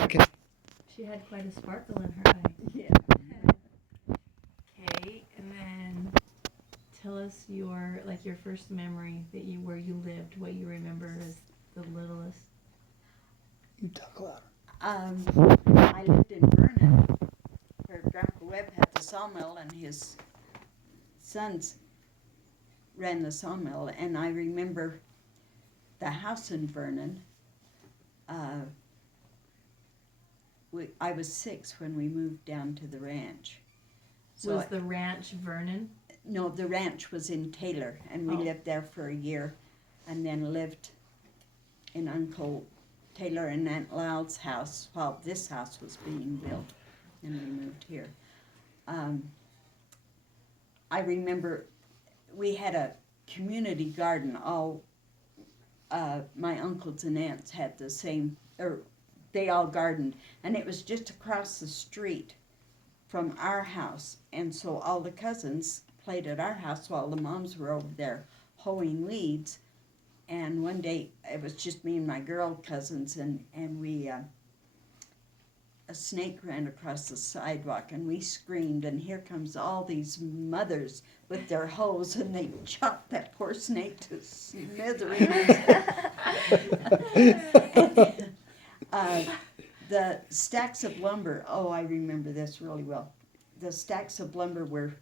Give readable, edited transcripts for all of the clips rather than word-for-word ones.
Okay. She had quite a sparkle in her eye. Yeah. Okay, and then tell us your first memory that you where you lived, what you remember as the littlest. You talk louder. I lived in Vernon, where Grandpa Webb had the sawmill, and his sons ran the sawmill. And I remember the house in Vernon. Uh, I was 6 when we moved down to the ranch. So Was the ranch Vernon? no, the ranch was in Taylor, and we lived there for a year, and then lived in Uncle Taylor and Aunt Loud's house while this house was being built, and we moved here. I remember we had a community garden. All my uncles and aunts had the same, or they all gardened, and it was just across the street from our house, and so all the cousins played at our house while the moms were over there hoeing weeds. And one day it was just me and my girl cousins, and we a snake ran across the sidewalk, and we screamed, and here comes all these mothers with their hoes, and they chopped that poor snake to smithereens. The stacks of lumber, oh, I remember this really well. The stacks of lumber were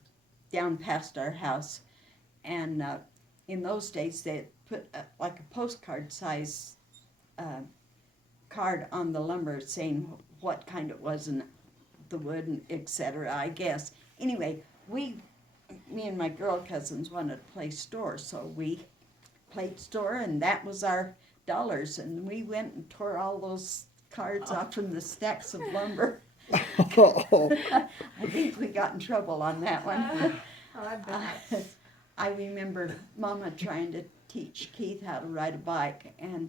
down past our house, and in those days they put like a postcard size card on the lumber saying what kind it was and the wood and etc. I guess. Anyway, me and my girl cousins wanted to play store, so we played store, and that was our dollars, and we went and tore all those cards off from the stacks of lumber. Oh. I think we got in trouble on that one. Oh, I bet. I remember Mama trying to teach Keith how to ride a bike, and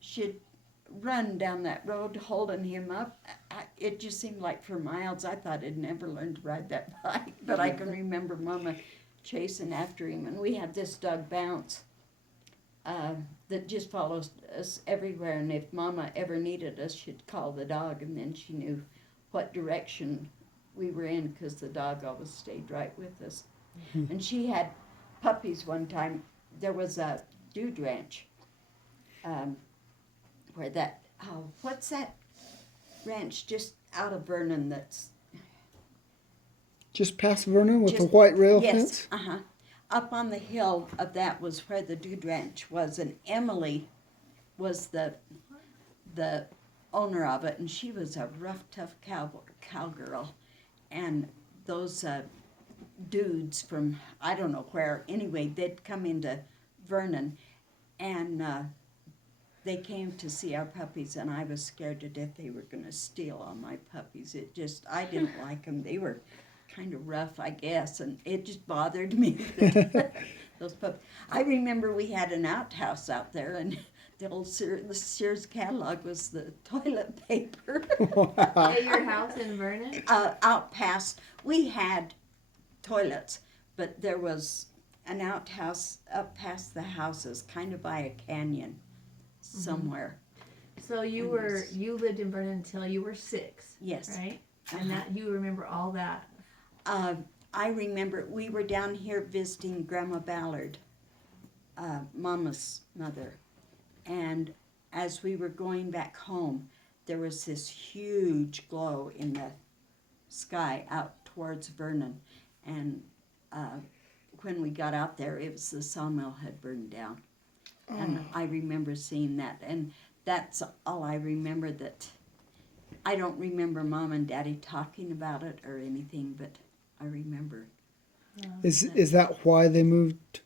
she'd run down that road holding him up. It just seemed like for miles. I thought I'd never learn to ride that bike, but I can remember Mama chasing after him. And we had this dog Bounce that just follows us everywhere, and if Mama ever needed us, she'd call the dog, and then she knew what direction we were in, because the dog always stayed right with us. And she had puppies one time. There was a dude ranch where that, what's that ranch just out of Vernon that's... Just past Vernon with the Just- white rail Yes, fence? Up on the hill of that was where the dude ranch was, and Emily was the owner of it, and she was a rough, tough cowgirl. And those dudes from I don't know where, anyway, they'd come into Vernon, and they came to see our puppies, and I was scared to death they were going to steal all my puppies. I didn't like them. They were kind of rough, I guess, and it just bothered me that those puppies. I remember we had an outhouse out there, and the old Sears catalog was the toilet paper. At your house in Vernon? Out past, we had toilets, but there was an outhouse up past the houses, kind of by a canyon somewhere. So you lived in Vernon until you were 6. Yes. Right? And that you remember all that. I remember we were down here visiting Grandma Ballard, Mama's mother, and as we were going back home, there was this huge glow in the sky out towards Vernon, and when we got out there, it was the sawmill had burned down. And I remember seeing that, and that's all I remember. That I don't remember Mom and Daddy talking about it or anything, but I remember. Is that why they moved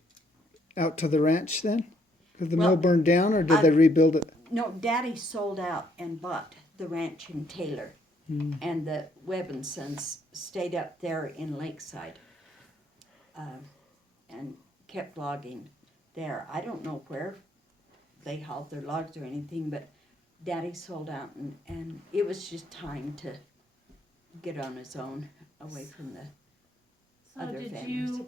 out to the ranch then? Because the mill Well, burned down, or did they rebuild it? No, Daddy sold out and bought the ranch in Taylor, and the Webb and Sons stayed up there in Lakeside and kept logging there. I don't know where they hauled their logs or anything, but Daddy sold out, and it was just time to get on his own, away from the So other did families.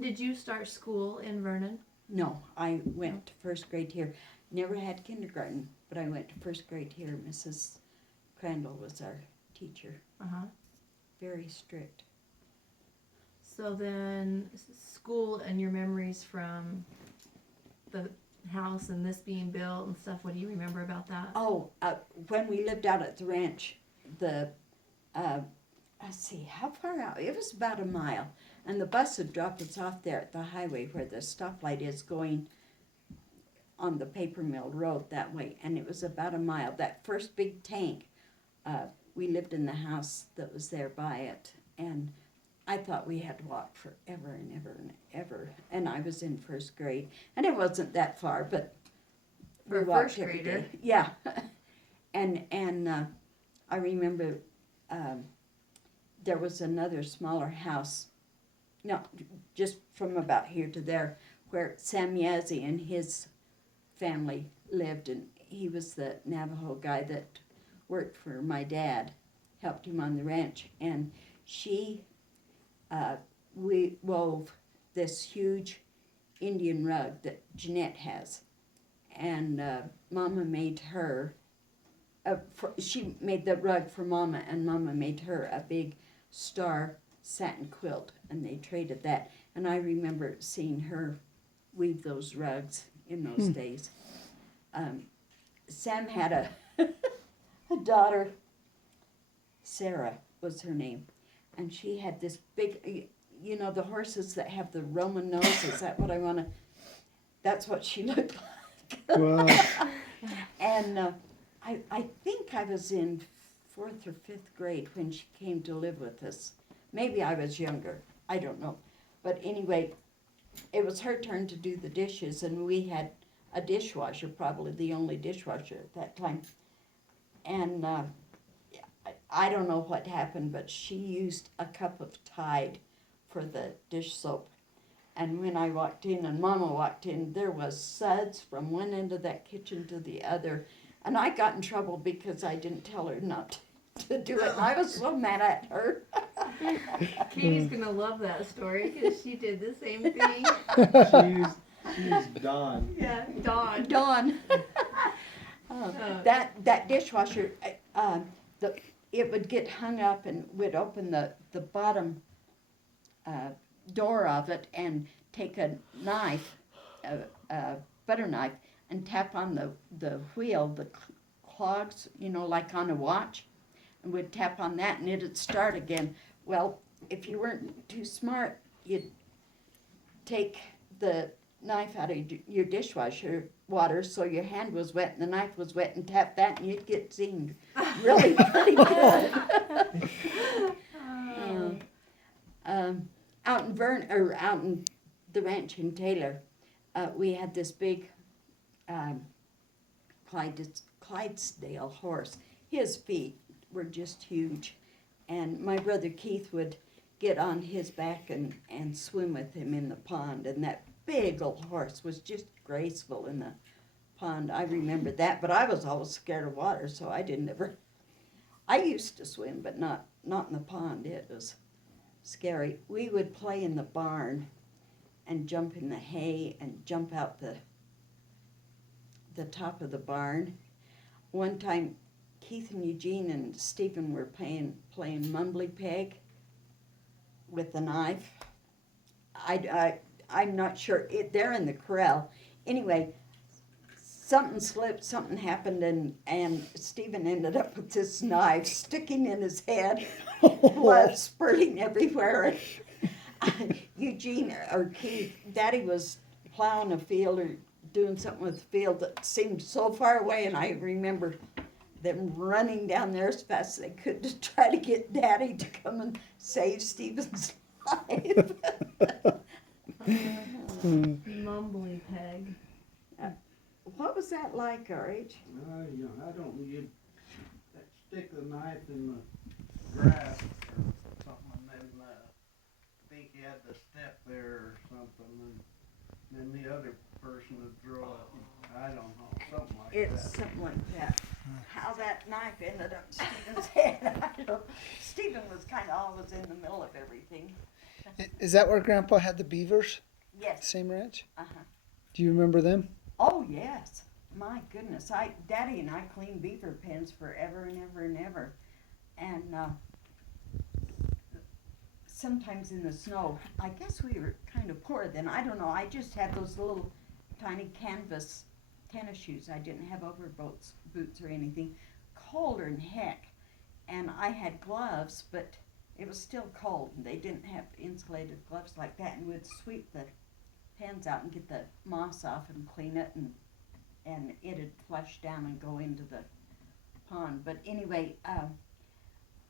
did you start school in Vernon? No, I went to first grade here. Never had kindergarten, but I went to first grade here. Mrs. Crandall was our teacher. Uh-huh. Very strict. So then, school and your memories from the house and this being built and stuff, what do you remember about that? Oh, when we lived out at the ranch, let's see, how far out? It was about a mile. And the bus would drop us off there at the highway where the stoplight is going on the paper mill road that way. And it was about a mile. That first big tank, we lived in the house that was there by it. And I thought we had to walk forever and ever and ever. And I was in first grade. And it wasn't that far, but For we a walked first every grader. day. Yeah. and I remember there was another smaller house, no, just from about here to there, where Sam Yazzie and his family lived, and he was the Navajo guy that worked for my dad, helped him on the ranch, and we wove this huge Indian rug that Jeanette has, and Mama made her, she made the rug for Mama, and Mama made her a big star satin quilt, and they traded that. And I remember seeing her weave those rugs in those days. Sam had a daughter, Sarah was her name, and she had this big, you know, the horses that have the Roman nose, is that what I want to, that's what she looked like. Wow. And I think I was in 4th or 5th grade when she came to live with us. Maybe I was younger, I don't know. But anyway, it was her turn to do the dishes, and we had a dishwasher, probably the only dishwasher at that time. And I don't know what happened, but she used a cup of Tide for the dish soap. And when I walked in and Mama walked in, there was suds from one end of that kitchen to the other. And I got in trouble because I didn't tell her not to do it. And I was so mad at her. Katie's gonna love that story because she did the same thing. She's Dawn. Yeah, Dawn. Dawn. That dishwasher, it would get hung up, and we'd open the bottom door of it and take a knife, a butter knife, and tap on the wheel, the clogs, you know, like on a watch, and we'd tap on that and it'd start again. Well, if you weren't too smart, you'd take the knife out of your dishwasher water so your hand was wet and the knife was wet, and tap that and you'd get zinged really pretty good. Out in the ranch in Taylor, we had this big Clydesdale horse. His feet were just huge, and my brother Keith would get on his back and swim with him in the pond, and that big old horse was just graceful in the pond. I remember that, but I was always scared of water, so I didn't ever. I used to swim, but not in the pond. It was scary. We would play in the barn and jump in the hay and jump out the top of the barn. One time, Keith and Eugene and Stephen were playing mumbly peg with a knife. I'm not sure. They're in the corral. Anyway, something slipped, something happened, and Stephen ended up with this knife sticking in his head, blood spurting everywhere. Eugene or Keith, Daddy was plowing a field or doing something with the field that seemed so far away, and I remember them running down there as fast as they could to try to get Daddy to come and save Stephen's life. Mumbly peg. What was that like, R.H.? I don't, you stick the knife in the grass or something, and then think you had to step there or something, and then the other person would throw it. I don't know, something like It's that. something like that. How that knife ended up Stephen's head, I don't. Stephen was kind of always in the middle of everything. Is that where Grandpa had the beavers? Yes. Same ranch? Uh-huh. Do you remember them? Oh, yes. my goodness, Daddy and I cleaned beaver pens forever and ever and ever. And sometimes in the snow, I guess we were kind of poor then. I don't know. I just had those little tiny canvas tennis shoes. I didn't have boots or anything. Colder than heck. And I had gloves, but it was still cold. And they didn't have insulated gloves like that. And we'd sweep the pens out and get the moss off and clean it, and it'd flush down and go into the pond. But anyway,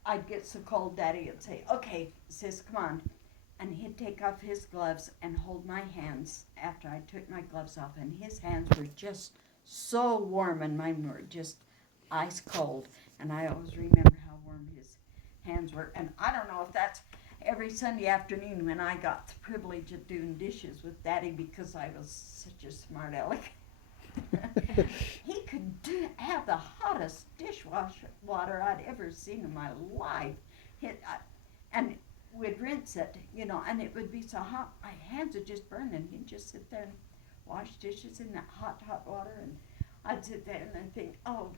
I'd get so cold, Daddy would say, "Okay, sis, come on." And he'd take off his gloves and hold my hands after I took my gloves off. And his hands were just so warm, and mine were just ice cold. And I always remember how warm his hands were. And I don't know if that's every Sunday afternoon when I got the privilege of doing dishes with Daddy, because I was such a smart aleck. He could have the hottest dishwasher water I'd ever seen in my life. And we'd rinse it, and it would be so hot, my hands would just burn, and he'd just sit there and wash dishes in that hot, hot water. And I'd sit there and I'd think, "Oh,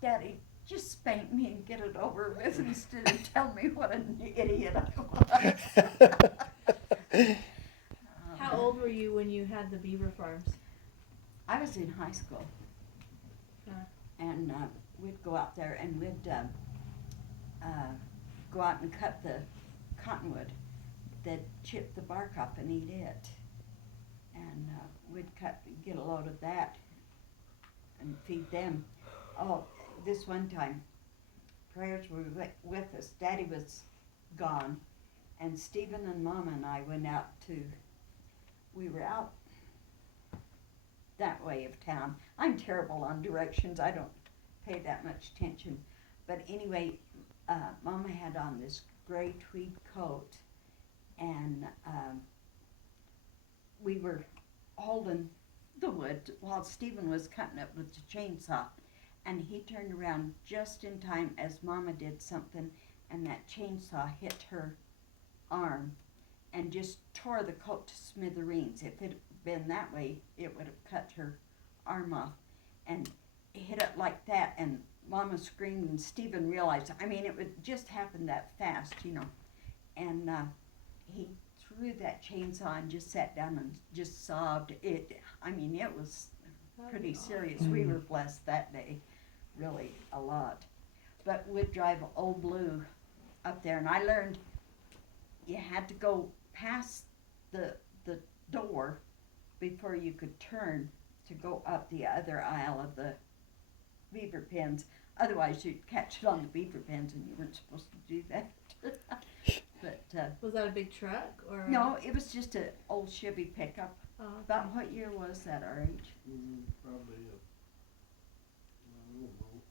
Daddy, just spank me and get it over with instead of tell me what an idiot I was." How old were you when you had the beaver farms? I was in high school. Huh. And we'd go out there and we'd go out and cut the cottonwood. They'd chip the bark off and eat it. And we'd get a load of that and feed them. Oh, this one time, prayers were with us. Daddy was gone, and Stephen and Mama and I went out we were out that way of town. I'm terrible on directions. I don't pay that much attention. But anyway, Mama had on this gray tweed coat, and we were holding the wood while Stephen was cutting it with the chainsaw. And he turned around just in time as Mama did something, and that chainsaw hit her arm and just tore the coat to smithereens. If it had been that way, it would have cut her arm off. And hit it like that, and Mama screamed, and Stephen realized, it would just happen that fast, And he threw that chainsaw and just sat down and just sobbed. It was pretty serious. We were blessed that day, really a lot. But we'd drive Old Blue up there, and I learned you had to go past the door before you could turn to go up the other aisle of the beaver pens. Otherwise, you'd catch it on the beaver pens, and you weren't supposed to do that. But Was that a big truck or? no, it was just an old Chevy pickup. Oh, okay. About what year was that, our age? Probably I don't know,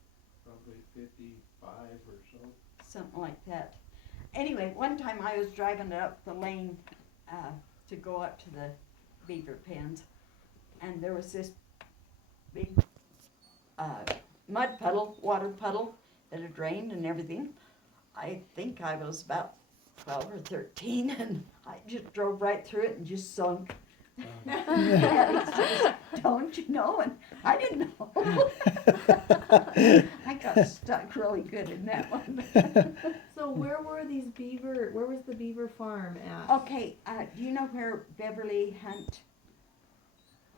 probably 55 or so. Something like that. Anyway, one time I was driving up the lane to go up to the beaver pens, and there was this big mud puddle, water puddle that had rained and everything. I think I was about 12 or 13, and I just drove right through it and just sunk. And he says, "Don't you know?" And I didn't know. I got stuck really good in that one. So where was the beaver farm at? Okay, do you know where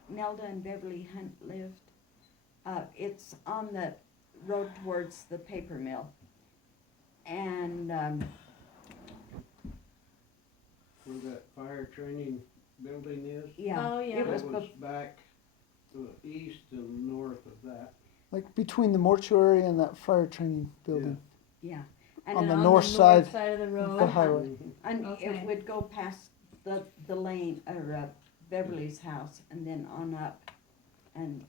Nelda and Beverly Hunt lived? It's on the road towards the paper mill. And Where that fire training building is? yeah, Oh, yeah. it was It was back to the east and north of that. Like between the mortuary and that fire training building. yeah. On And, the And north side of the of road. the highway. and Okay. it would go past the lane, or Beverly's house, and then on up, and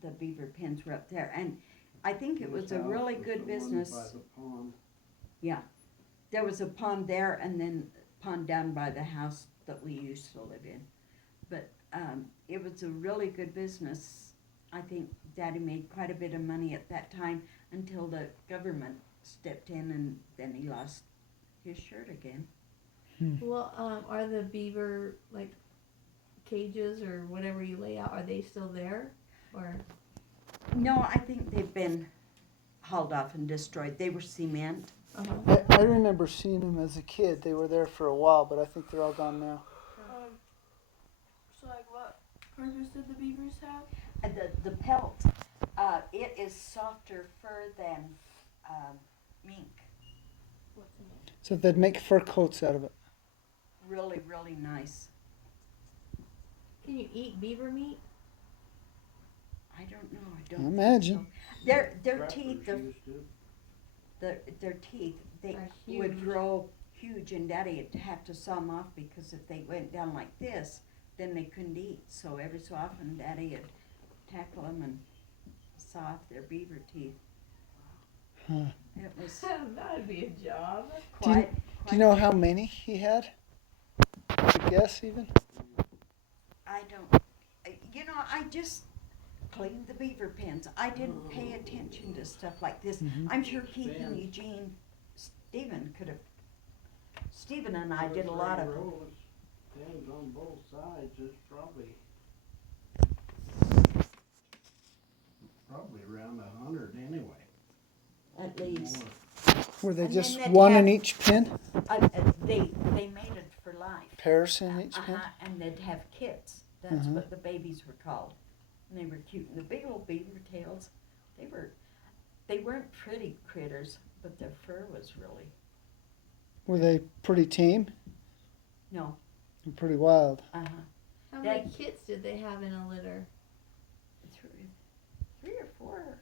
the beaver pens were up there. And I think it was His a house really was good the one business. by the pond. Yeah, there was a pond there, and then a pond down by the house that we used to live in. But it was a really good business. I think Daddy made quite a bit of money at that time until the government stepped in, and then he lost his shirt again. Well, are the beaver cages or whatever you lay out? Are they still there, or? No, I think they've been hauled off and destroyed. They were cement. Uh-huh. I remember seeing them as a kid. They were there for a while, but I think they're all gone now. So like what purpose did the beavers have? The pelt, it is softer fur than mink. What's in it? So they'd make fur coats out of it. Really, really nice. Can you eat beaver meat? I don't know. I I don't imagine. think so. Their Trappers teeth, used to. their teeth, they Are would huge. grow huge, and Daddy would have to saw them off because if they went down like this, then they couldn't eat. So every so often, Daddy would tackle them and saw off their beaver teeth. Huh. It was That'd be a job. quite. Do you know how many he had? Could you guess even? I don't. You know, I just cleaned the beaver pens. I didn't pay attention to stuff like this. Mhm. I'm sure Keith and Pens. Eugene, Stephen could have. Stephen and I Two or did a lot three of. rows, pens on both sides. It's probably around 100 anyway. At least. More. Were they And just then they'd one have- in each pin? They made it for life. Pairs in each pin? And they'd have kits. That's Mhm. what the babies were called. And they were cute. And the big old beaver tails, they weren't pretty critters, but their fur was really, Were they pretty tame? no, And pretty wild. uh-huh. How many That- kits did they have in a litter? Three or four,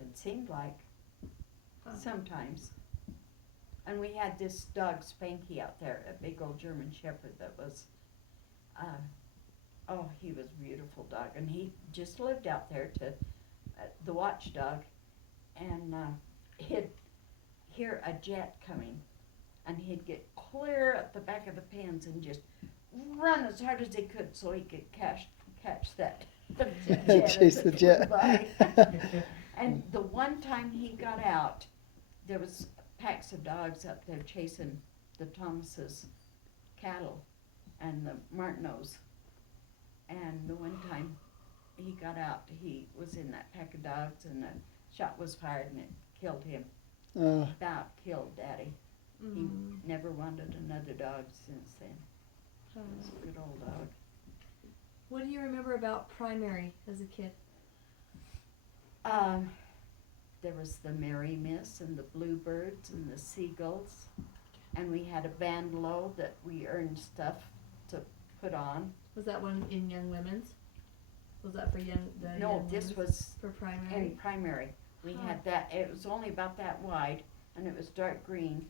it seemed like, Huh. sometimes. And we had this dog Spanky out there, a big old German Shepherd that was, he was a beautiful dog. And he just lived out there to, the watchdog, and he'd hear a jet coming, and he'd get clear at the back of the pens and just run as hard as he could so he could catch that jet as Chase it the flew jet. by. And the one time he got out, there was packs of dogs up there chasing the Thomases' cattle and the Martineaus. And the one time he got out, he was in that pack of dogs, and a shot was fired and it killed him. About killed Daddy. He never wanted another dog since then. He was a good old dog. What do you remember about primary as a kid? There was the Merry Miss and the Bluebirds and the Seagulls, and we had a bandolo that we earned stuff to put on. Was that one in Young Women's? Was that for No, Young this Women's? was For in primary? primary. We Huh. had that, it was only about that wide, and it was dark green,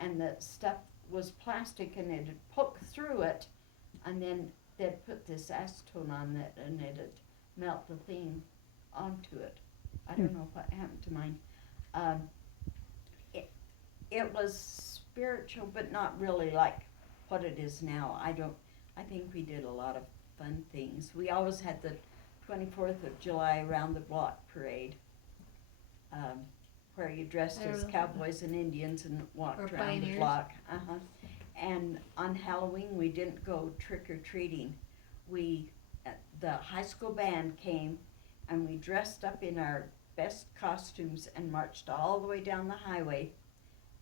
and the stuff was plastic, and it'd poke through it, and then they'd put this acetone on it, and it'd melt the thing onto it. I don't know what happened to mine. It was spiritual, but not really like what it is now. I think we did a lot of fun things. We always had the 24th of July round the block parade, where you dressed I as remember. cowboys and Indians and walked Or around the pioneers. block. And on Halloween, we didn't go trick-or-treating. The high school band came, and we dressed up in our best costumes and marched all the way down the highway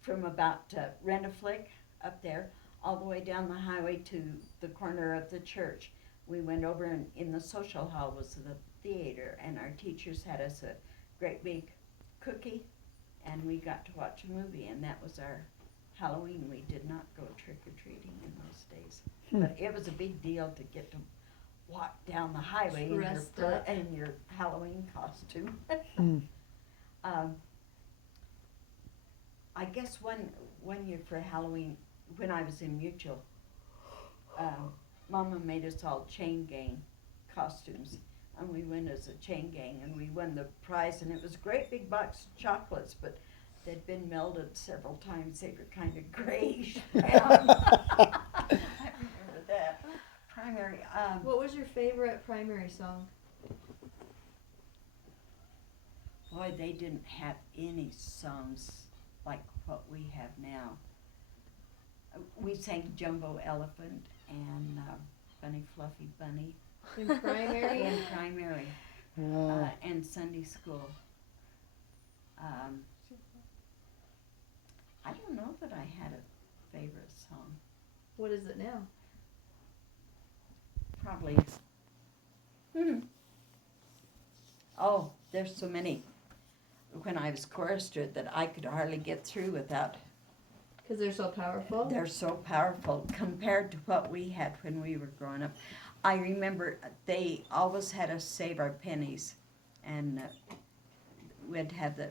from about Rent-A-Flick up there, all the way down the highway to the corner of the church. We went over in the social hall was the theater, and our teachers had us a great big cookie, and we got to watch a movie, and that was our Halloween. We did not go trick-or-treating in those days. But it was a big deal to get to walk down the highway Dressed up. in your Halloween costume. I guess one year for Halloween, when I was in Mutual, Mama made us all chain gang costumes, and we went as a chain gang, and we won the prize, and it was a great big box of chocolates, but they'd been melted several times. They were kind of grayish brown. I remember that. Primary. What was your favorite primary song? Boy, they didn't have any songs like what we have now. We sang Jumbo Elephant and Bunny Fluffy Bunny In primary? in primary. Wow. and Sunday school. I don't know that I had a favorite song. What is it now? Probably. Oh, there's so many. When I was chorister that I could hardly get through without. Because they're so powerful. They're so powerful compared to what we had when we were growing up. I remember they always had us save our pennies, and we'd have the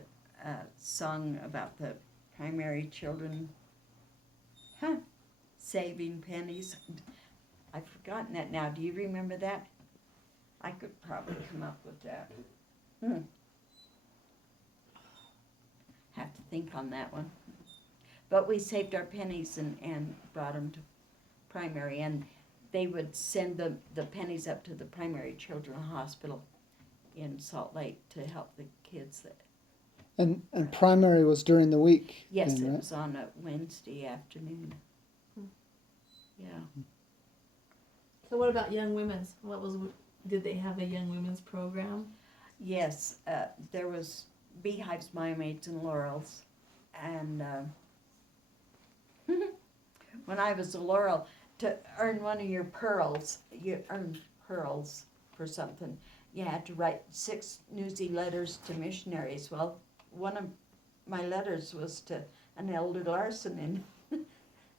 song about the primary children saving pennies. I've forgotten that now. Do you remember that? I could probably come up with that. Have to think on that one. But we saved our pennies and brought them to primary, and they would send the pennies up to the primary children's hospital in Salt Lake to help the kids. And primary was during the week. Yes, then, it right? was on a Wednesday afternoon. Yeah. So what about young women's? Did they have a young women's program? Yes, there was Beehives, Maids, and Laurels, and when I was a Laurel, to earn one of your pearls, you earned pearls for something. You had to write 6 newsy letters to missionaries. Well, one of my letters was to an Elder Larson in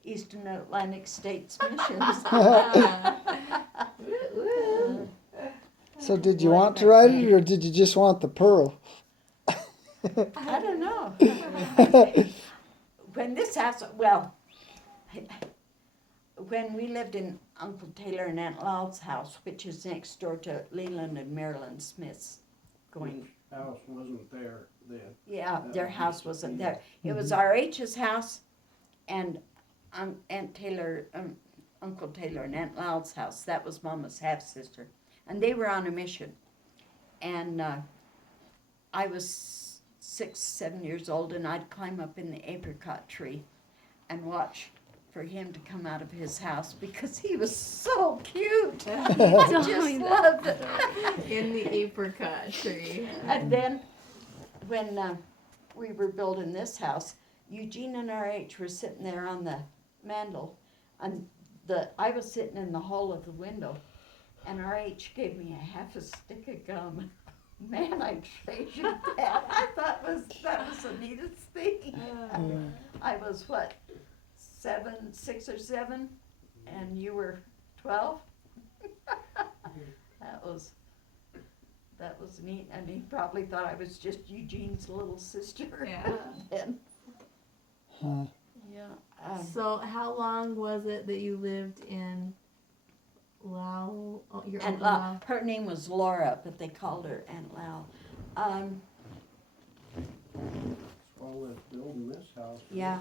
Eastern Atlantic States Missions. So did you want to write it, or did you just want the pearl? I don't know. When this house, well, when we lived in Uncle Taylor and Aunt Lol's house, which is next door to Leland and Marilyn Smith's, going, House wasn't there then. yeah, their house wasn't there. It was Mhm. R.H.'s house and Aunt Taylor, Uncle Taylor and Aunt Lol's house. That was Mama's half-sister. And they were on a mission. And I was 6, 7 years old, and I'd climb up in the apricot tree and watch for him to come out of his house because he was so cute. I just loved it. In the apricot tree. And then when we were building this house, Eugene and R.H. were sitting there on the mantle, and I was sitting in the hole of the window, and R.H. gave me a half a stick of gum. Man, I treasured that. I thought that was the neatest thing. I was what, 6 or 7, and you were 12. That was neat, and he probably thought I was just Eugene's little sister. Yeah. Then. Huh. Yeah. So how long was it that you lived in Lao? Oh, your Aunt Uncle Lau. Lao? Her name was Laura, but they called her Aunt Lau. While we was building this house. Yeah,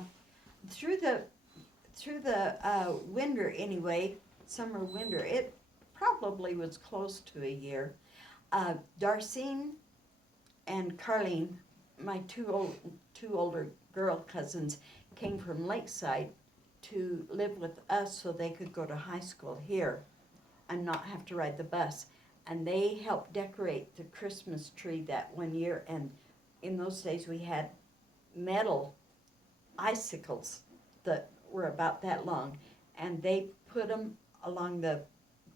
through the winter anyway, summer winter, it probably was close to a year. Darcine and Carlene, my two older girl cousins, came from Lakeside to live with us so they could go to high school here and not have to ride the bus. And they helped decorate the Christmas tree that one year. And in those days we had metal icicles that were about that long. And they put them along the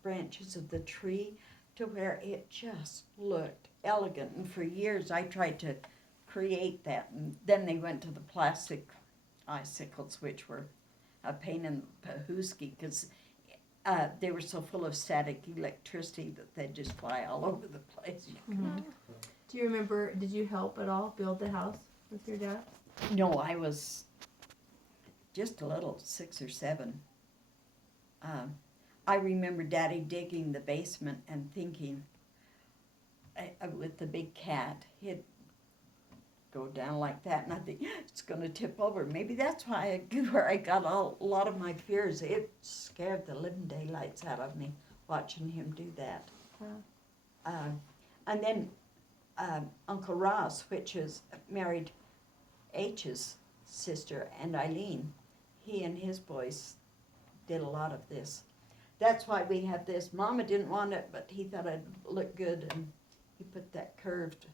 branches of the tree to where it just looked elegant. And for years I tried to create that. And then they went to the plastic icicles, which were a pain in the pahooski because they were so full of static electricity that they'd just fly all over the place. Mhm. Do you remember, did you help at all build the house with your dad? No, I was just a little, 6 or 7. I remember Daddy digging the basement and thinking, with the big cat, he'd go down like that, and I think it's going to tip over. Maybe that's why I got a lot of my fears. It scared the living daylights out of me watching him do that. And then Uncle Ross, which is married H's sister, and Eileen, he and his boys did a lot of this. That's why we have this. Mama didn't want it, but he thought it'd look good, and he put that curved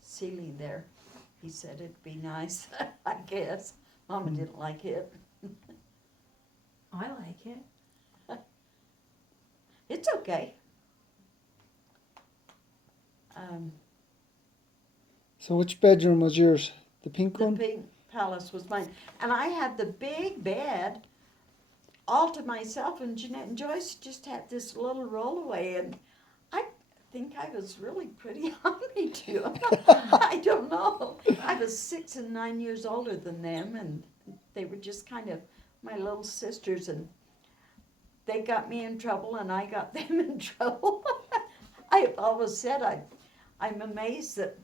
ceiling there. He said it'd be nice, I guess. Mama didn't like it. I like it. It's okay. So which bedroom was yours? The pink The one? pink palace was mine. And I had the big bed all to myself, and Jeanette and Joyce just had this little rollaway, and I think I was really pretty hungry too. I don't know. I was 6 and 9 years older than them, and they were just kind of my little sisters, and they got me in trouble, and I got them in trouble. I've always said I'm amazed that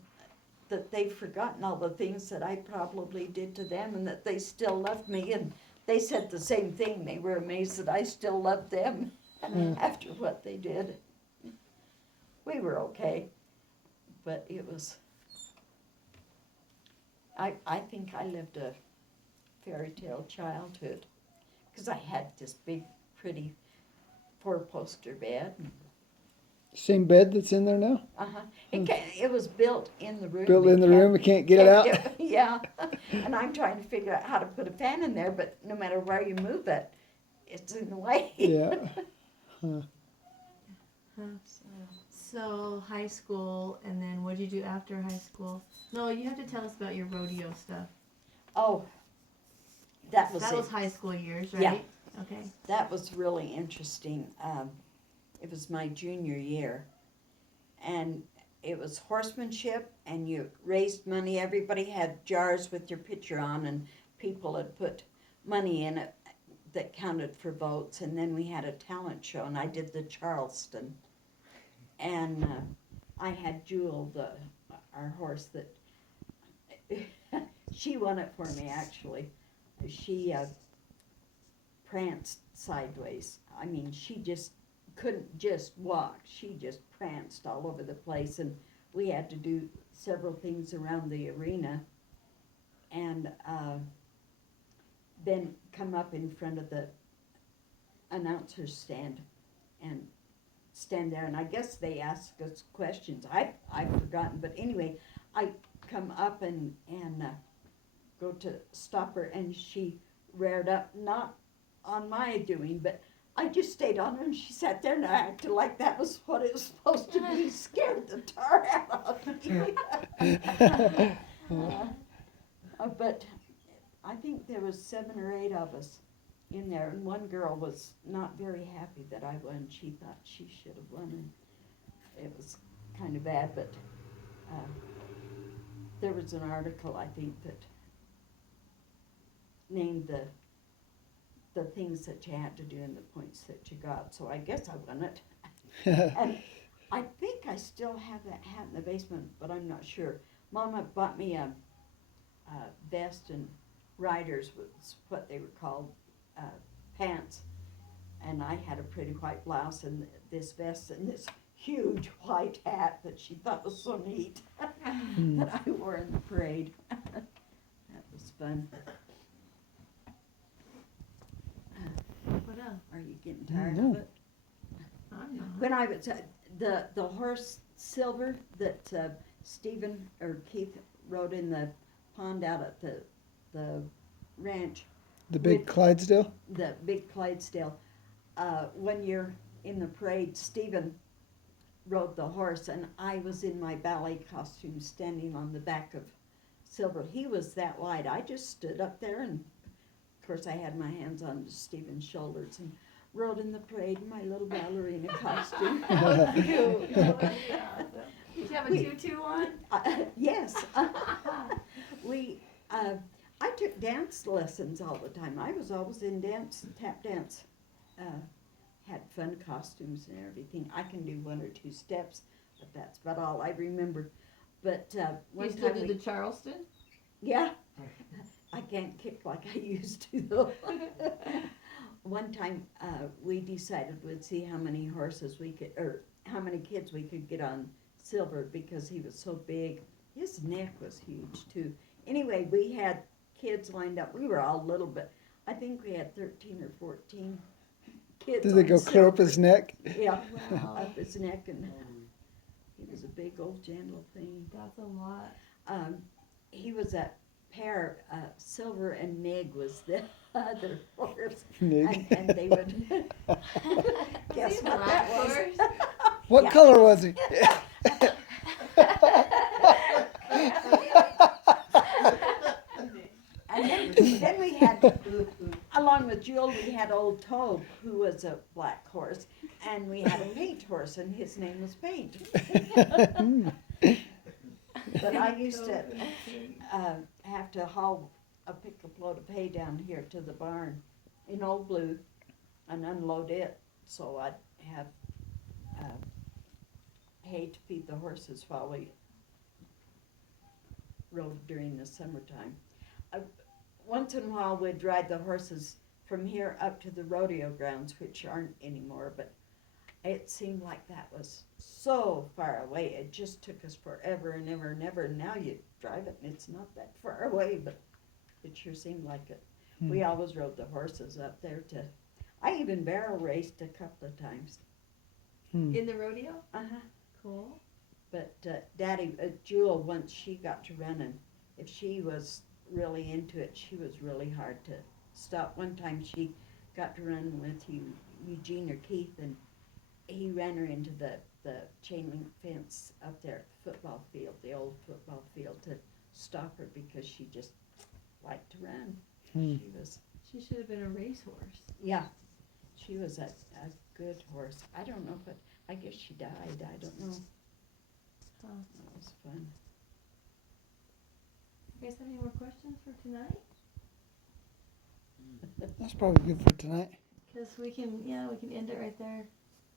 they've forgotten all the things that I probably did to them, and that they still loved me, and they said the same thing. They were amazed that I still loved them after what they did. We were okay, but it was, I think I lived a fairy tale childhood, because I had this big, pretty 4-poster bed. Same bed that's in there now? Uh-huh. It was built in the room. Built in the room, we can't get it out? Yeah, and I'm trying to figure out how to put a fan in there, but no matter where you move it, it's in the way. Yeah. So high school, and then what did you do after high school? No, you have to tell us about your rodeo stuff. Oh, that was That it. was high school years, right? Yeah. Okay. That was really interesting. It was my junior year, and it was horsemanship, and you raised money. Everybody had jars with your picture on, and people had put money in it that counted for votes, and then we had a talent show, and I did the Charleston, and I had Jewel, our horse, that she won it for me, actually. She pranced sideways. I mean, she just couldn't just walk. She just pranced all over the place, and we had to do several things around the arena, and then come up in front of the announcer's stand and stand there, and I guess they asked us questions. I've forgotten, but anyway, I come up and go to stop her, and she reared up, not on my doing, but I just stayed on her, and she sat there, and I acted like that was what it was supposed to be. Scared the tar out of me. But I think there was 7 or 8 of us in there, and one girl was not very happy that I won. She thought she should have won, and it was kind of bad, but there was an article, I think, that named the things that you had to do and the points that you got, so I guess I won it. And I think I still have that hat in the basement, but I'm not sure. Mama bought me a vest and riders, was what they were called, pants, and I had a pretty white blouse and this vest and this huge white hat that she thought was so neat that I wore in the parade. That was fun. What else? Are you getting tired No. of it? I'm not. When I was the horse Silver that Stephen or Keith rode in the pond out at the ranch, The big With- Clydesdale? the big Clydesdale. 1 year in the parade, Stephen rode the horse, and I was in my ballet costume standing on the back of Silver. He was that wide. I just stood up there, and of course I had my hands on Stephen's shoulders and rode in the parade in my little ballerina costume. Cute. Did you have a tutu on? Yes. I took dance lessons all the time. I was always in dance, tap dance. Had fun costumes and everything. I can do 1 or 2 steps, but that's about all I remember. But one You still time did the Charleston? yeah, I can't kick like I used to though. One time we decided we'd see how many horses we could, or how many kids we could get on Silver, because he was so big. His neck was huge too. Anyway, we had kids lined up. We were all little, but I think we had 13 or 14 kids. Did they on go clear up Silver. his neck? Yeah, Wow. up his neck, and was a big old gentle thing. That's a lot. He was a pair, Silver and Mig was the other horse. Nig. And they would, guess he what black that was? horse? What Yeah. color was he? And then we had, along with Jewel, we had old Tobe, who was a black horse, and we had a paint horse, and his name was Paint. But I used to have to haul a pickup load of hay down here to the barn in Old Blue and unload it, so I'd have hay to feed the horses while we rode during the summertime. Once in a while, we'd ride the horses from here up to the rodeo grounds, which aren't anymore, but it seemed like that was so far away. It just took us forever and ever and ever. And now you drive it and it's not that far away, but it sure seemed like it. We always rode the horses up there to, I even barrel raced a couple of times. In the rodeo? Uh-huh. Cool. But Daddy, Jewel, once she got to running, if she was really into it, she was really hard to stop. One time she got to run with Eugene or Keith, and he ran her into the chain link fence up there at the football field, the old football field, to stop her because she just liked to run. She was, She should have been a racehorse. yeah, she was a good horse. I don't know, but I guess she died. I don't know. Huh. That was fun. You guys have any more questions for tonight? That's probably good for tonight. Because we can end it right there.